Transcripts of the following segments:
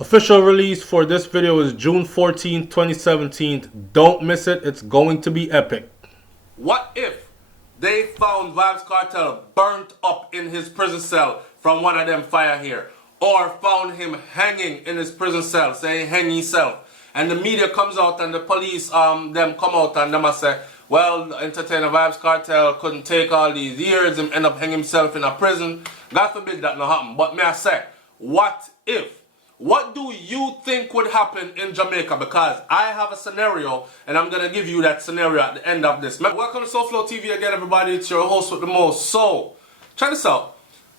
Official release for this video is June 14th, 2017. Don't miss it. It's going to be epic. What if they found VYBZ Cartel burnt up in his prison cell from one of them fire here? Or found him hanging in his prison cell, saying hang himself. And the media comes out and the police them come out and them say, well, the entertainer VYBZ Cartel couldn't take all these years and end up hanging himself in a prison. God forbid that not happen. But may I say, what if? What do you think would happen in Jamaica? Because I have a scenario and I'm going to give you that scenario at the end of this. Welcome to SouFLoTV again, everybody. It's your host with the most. So, check this out.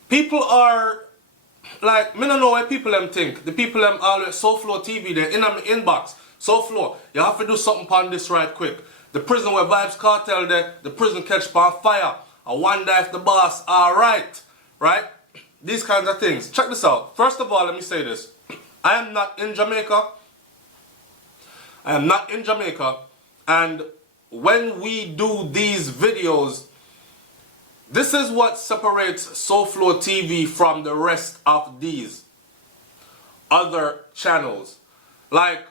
People are like, me don't know what people them think. The people them always SouFLoTV, they're in my inbox. SouFlo, you have to do something on this right quick. The prison where VYBZ Cartel there, the prison catch on fire. I wonder if the boss alright. Right? These kinds of things. Check this out. First of all, let me say this. I am not in Jamaica. I am not in Jamaica. And when we do these videos, this is what separates SouFLoTV from the rest of these other channels. Like,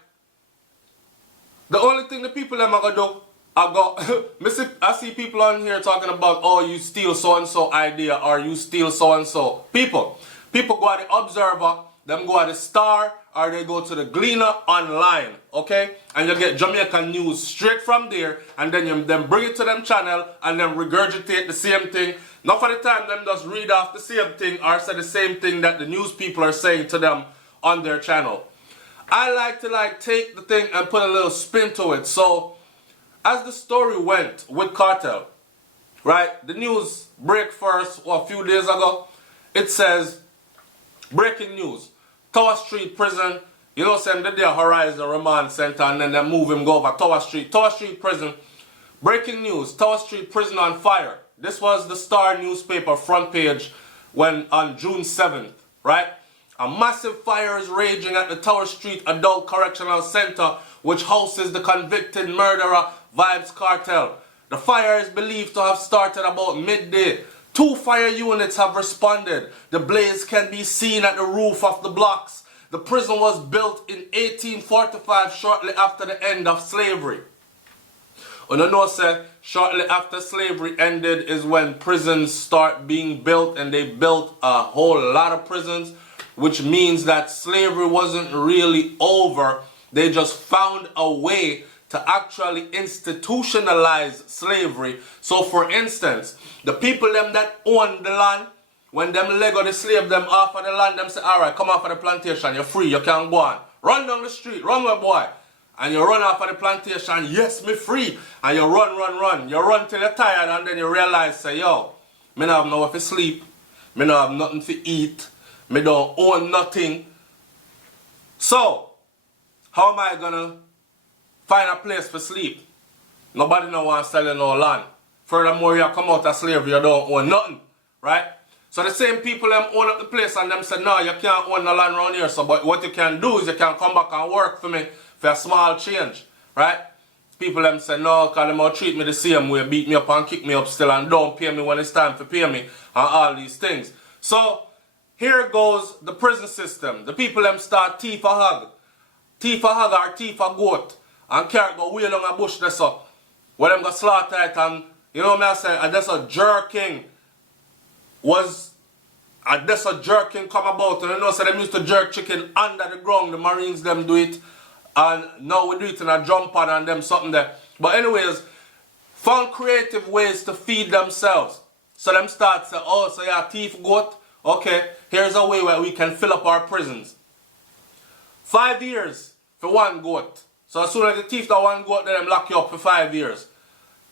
the only thing the people them are gonna do, I see people on here talking about, oh, you steal so-and-so idea, or you steal so-and-so. People go at the Observer, them go at the Star, or they go to the Gleaner online, okay? And you get Jamaican news straight from there, and then you then bring it to them channel, and then regurgitate the same thing. Not for the time them just read off the same thing, or say the same thing that the news people are saying to them on their channel. I like to take the thing and put a little spin to it. So, as the story went with Kartel, right, the news break first, a few days ago, it says, breaking news, Tower Street Prison, you know, send the Horizon Remand Center and then they move him go over Tower Street Prison, breaking news, Tower Street Prison on fire. This was the Star newspaper front page when on June 7th, right? A massive fire is raging at the Tower Street Adult Correctional Center, which houses the convicted murderer VYBZ Cartel. The fire is believed to have started about midday. 2 fire units have responded. The blaze can be seen at the roof of the blocks. The prison was built in 1845, shortly after the end of slavery. On the note said, shortly after slavery ended is when prisons start being built, and they built a whole lot of prisons, which means that slavery wasn't really over. They just found a way to actually institutionalize slavery. So for instance, the people them that own the land, when them Lego the slave them off of the land, them say, alright, come off of the plantation, you're free, you can go on. Run down the street, run my boy. And you run off of the plantation, yes, me free. And you run. You run till you're tired, and then you realize, say, yo, me don't have nowhere to sleep, me don't have nothing to eat, me don't own nothing. So, how am I gonna find a place for sleep? Nobody no want to sell you no land. Furthermore, you come out of slavery, you don't own nothing, right? So the same people them own up the place and them say, no, you can't own the land around here. So but what you can do is you can come back and work for me for a small change, right? People them say, no, because them will treat me the same way, beat me up and kick me up still and don't pay me when it's time to pay me and all these things. So here goes the prison system. The people them start thief a hog. Thief a hog or thief a goat. And carrot go way along a bush that's up. Where them go slaughter it and, you know what I say, and that's a jerking was, and that's a jerking come about. And you know, so them used to jerk chicken under the ground. The Marines them do it. And now we do it in a jump pad and them something there. But anyways, found creative ways to feed themselves. So them start say, oh, so yeah, thief goat. Okay, here's a way where we can fill up our prisons. 5 years for one goat. So as soon as the thief that one goat, then them lock you up for 5 years.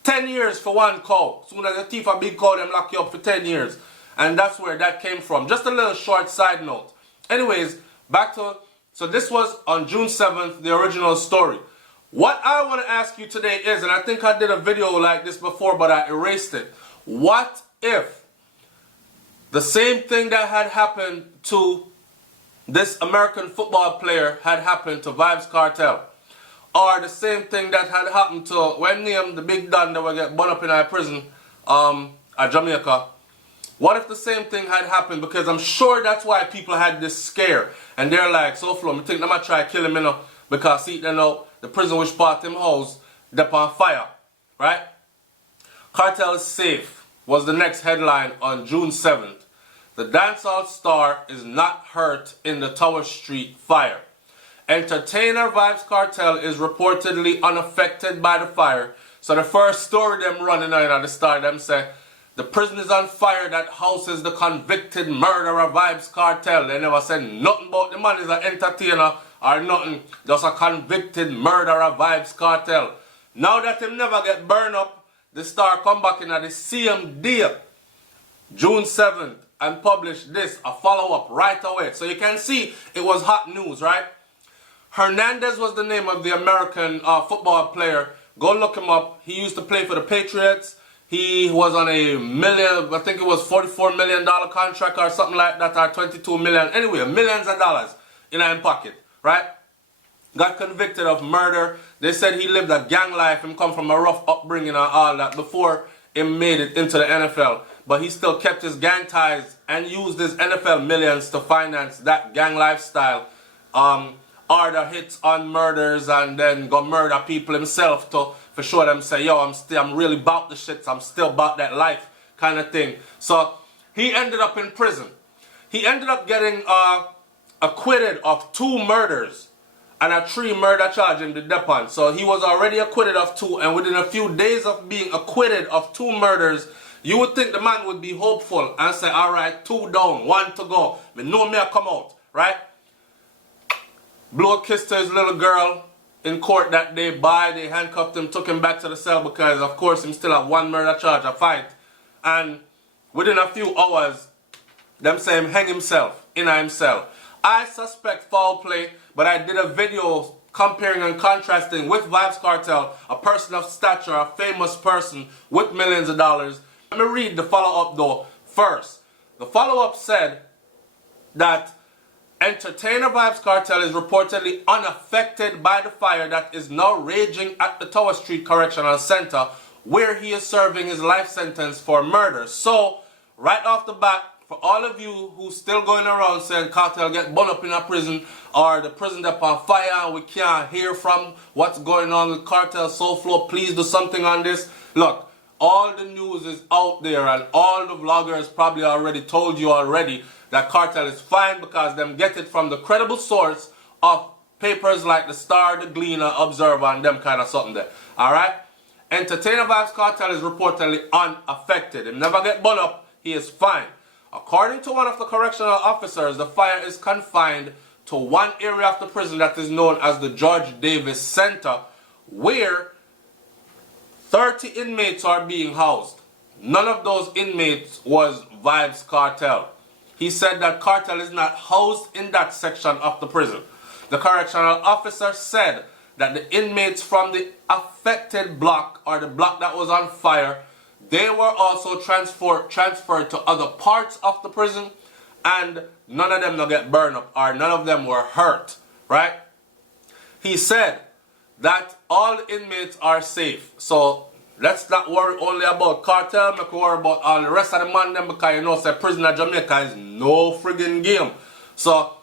10 years for one cow. As soon as the thief a big cow, them lock you up for 10 years. And that's where that came from. Just a little short side note. Anyways, back to, so this was on June 7th, the original story. What I want to ask you today is, and I think I did a video like this before, but I erased it. What if the same thing that had happened to this American football player had happened to VYBZ Cartel? Or the same thing that had happened to when the big Don that will get burned up in our prison at Jamaica. What if the same thing had happened? Because I'm sure that's why people had this scare. And they're like, SouFlo, I think I'm going to try to kill him, you know, because see, you know, the prison which part him house, they're on fire, right? Cartel is safe was the next headline on June 7th. The dancehall star is not hurt in the Tower Street fire. Entertainer Vybz Kartel is reportedly unaffected by the fire. So the first story them running out at the start, them say, the prison is on fire that houses the convicted murderer Vybz Kartel. They never said nothing about the man is an entertainer or nothing. Just a convicted murderer Vybz Kartel. Now that him never get burned up, the star come back in at the same day, June 7th, and publish this, a follow-up right away. So you can see it was hot news, right? Hernandez was the name of the American football player. Go look him up. He used to play for the Patriots. He was on a million, I think it was $44 million contract or something like that, or $22 million. Anyway, millions of dollars in his pocket, right? Got convicted of murder. They said he lived a gang life and come from a rough upbringing and all that before he made it into the NFL. But he still kept his gang ties and used his NFL millions to finance that gang lifestyle. Order hits on murders and then go murder people himself to for sure them say, yo, I'm really about the shit, I'm still about that life kind of thing. So he ended up in prison. He ended up getting acquitted of 2 murders and a 3 murder charge in the depon. So he was already acquitted of 2, and within a few days of being acquitted of 2 murders, you would think the man would be hopeful and say, all right, 2 down, 1 to go. Me know me I come out, right? Blew a kiss to his little girl in court that day. They handcuffed him, took him back to the cell because, of course, him still have 1 murder charge, a fight. And within a few hours, them say him hang himself in himself. I suspect foul play, but I did a video comparing and contrasting with Vybz Kartel, a person of stature, a famous person with millions of dollars. Let me read the follow-up though first. The follow-up said that entertainer Vybz Kartel is reportedly unaffected by the fire that is now raging at the Tower Street Correctional Center, where he is serving his life sentence for murder. So, right off the bat, for all of you who still going around saying Kartel get burned up in a prison or the prison up on fire and we can't hear from what's going on with Kartel, SouFlo, please do something on this. Look, all the news is out there and all the vloggers probably already told you already that Kartel is fine because them get it from the credible source of papers like the Star, the Gleaner, Observer, and them kind of something there. Alright? Entertainer Vybz Kartel is reportedly unaffected. He never get burned up, he is fine. According to one of the correctional officers, the fire is confined to one area of the prison that is known as the George Davis Center, where 30 inmates are being housed. None of those inmates was Vybz Kartel. He said that Kartel is not housed in that section of the prison. The correctional officer said that the inmates from the affected block, or the block that was on fire, they were also transferred to other parts of the prison, and none of them will get burned up, or none of them were hurt, right? He said that all the inmates are safe. So let's not worry only about Kartel, make worry about all the rest of the man them, because you know, say prison of Jamaica is no friggin' game. So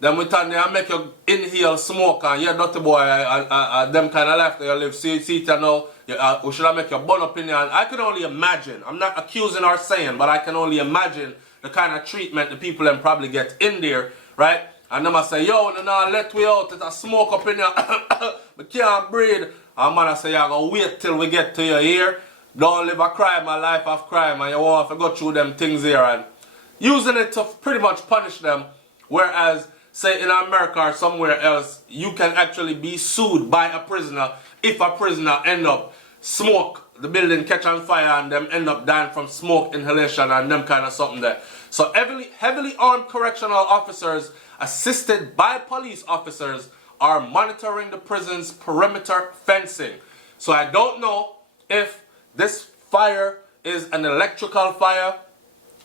then we turn there and make you inhale smoke and you're dirty boy and them kind of life that you live. See it now, we should have make you burn up in there. And I can only imagine, I'm not accusing or saying, but I can only imagine the kind of treatment the people them probably get in there, right? And them I say, yo, no, let we out, it's a smoke up in there, we can't breathe. And man I say, you're going to wait till we get to your ear. Don't live a crime, a life of crime, and you want to go through them things here and using it to pretty much punish them. Whereas, say in America or somewhere else, you can actually be sued by a prisoner if a prisoner end up smoke, the building catch on fire and them end up dying from smoke inhalation and them kind of something there. So heavily armed correctional officers assisted by police officers are monitoring the prison's perimeter fencing. So I don't know if this fire is an electrical fire.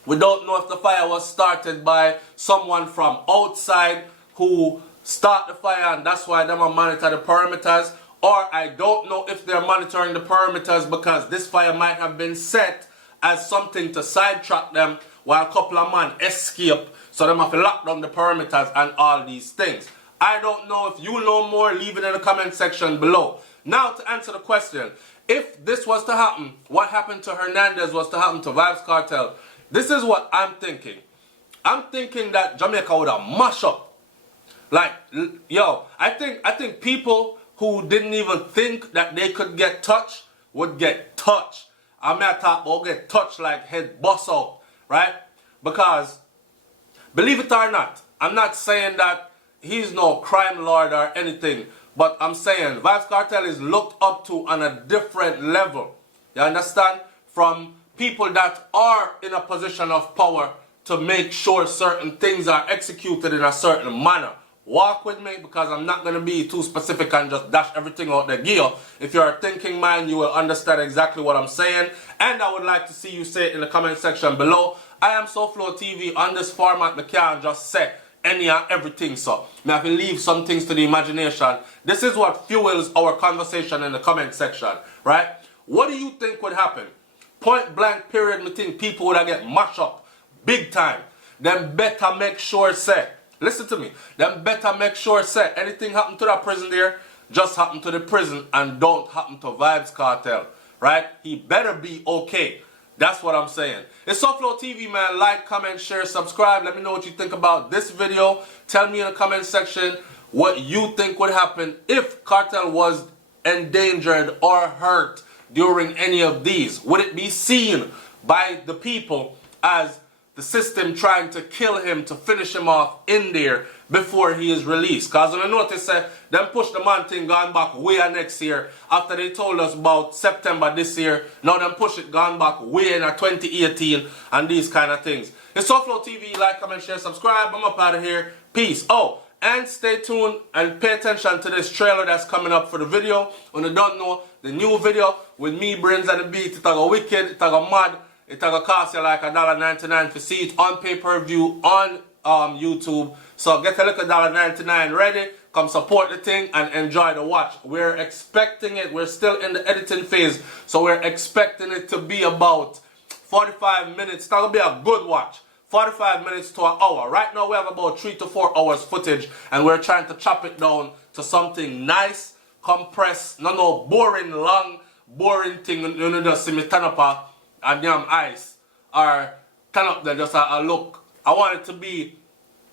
We don't know if the fire was started by someone from outside who start the fire and that's why they monitor the perimeters. Or I don't know if they're monitoring the perimeters because this fire might have been set as something to sidetrack them while a couple of men escape, so them have to lock down the perimeters and all these things. I don't know. If you know more, leave it in the comment section below. Now to answer the question, if this was to happen, what happened to Hernandez was to happen to Vybz Kartel. This is what I'm thinking. I'm thinking that Jamaica would have mashed up. Like, yo, I think people who didn't even think that they could get touched would get touched. I'm not talking about get touched like head bust out, right? Because, believe it or not, I'm not saying that he's no crime lord or anything, but I'm saying Vybz Kartel is looked up to on a different level. You understand? From people that are in a position of power to make sure certain things are executed in a certain manner. Walk with me, because I'm not going to be too specific and just dash everything out the gear. If you're a thinking man, you will understand exactly what I'm saying. And I would like to see you say it in the comment section below. I am SouFLoTV. On this format, I can't just say any and everything, so I have to leave some things to the imagination. This is what fuels our conversation in the comment section, right? What do you think would happen? Point blank period, I think people would get mashed up big time. Them better make sure say, listen to me, them better make sure say anything happen to that prison there, just happen to the prison and don't happen to Vybz Kartel, right? He better be okay. That's what I'm saying. It's SouFLoTV, man. Like, comment, share, subscribe. Let me know what you think about this video. Tell me in the comment section what you think would happen if Kartel was endangered or hurt during any of these. Would it be seen by the people as the system trying to kill him, to finish him off in there before he is released? Because when I notice that them push the man thing gone back way next year, after they told us about September this year, now them push it gone back way in 2018 and these kind of things. It's SouFLoTV. Like, comment, share, subscribe. I'm up out of here. Peace. Oh, and stay tuned and pay attention to this trailer that's coming up for the video. When you don't know, the new video with me, Brains and the Beat, it's a wicked, it's a mad. It's going to cost you like $1.99 to see it on pay-per-view on YouTube. So get a little $1.99 ready. Come support the thing and enjoy the watch. We're expecting it. We're still in the editing phase. So we're expecting it to be about 45 minutes. It's going to be a good watch. 45 minutes to an hour. Right now we have about 3 to 4 hours footage. And we're trying to chop it down to something nice, compressed. No boring, long, boring thing. You know, just see me turn up and damn ice, or turn up there just a look. I want it to be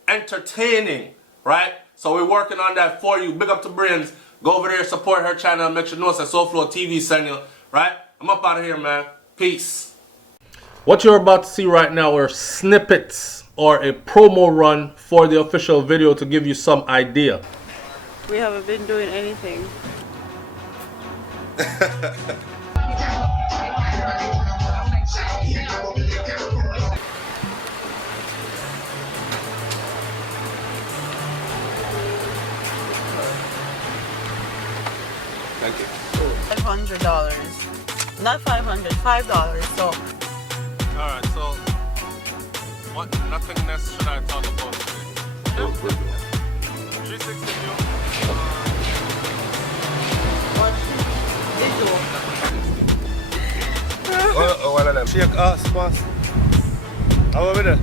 entertaining, right? So we're working on that for you. Big up to Brains. Go over there, support her channel, make sure you know that SouFLoTV send you, right? I'm up out of here, man. Peace. What you're about to see right now are snippets or a promo run for the official video to give you some idea. We haven't been doing anything. Thank you. $500. Not $500, $5. So. Alright, so what nothingness should I talk about today? 360 view. What did you do? One of them. Shake ass, boss. How are we there?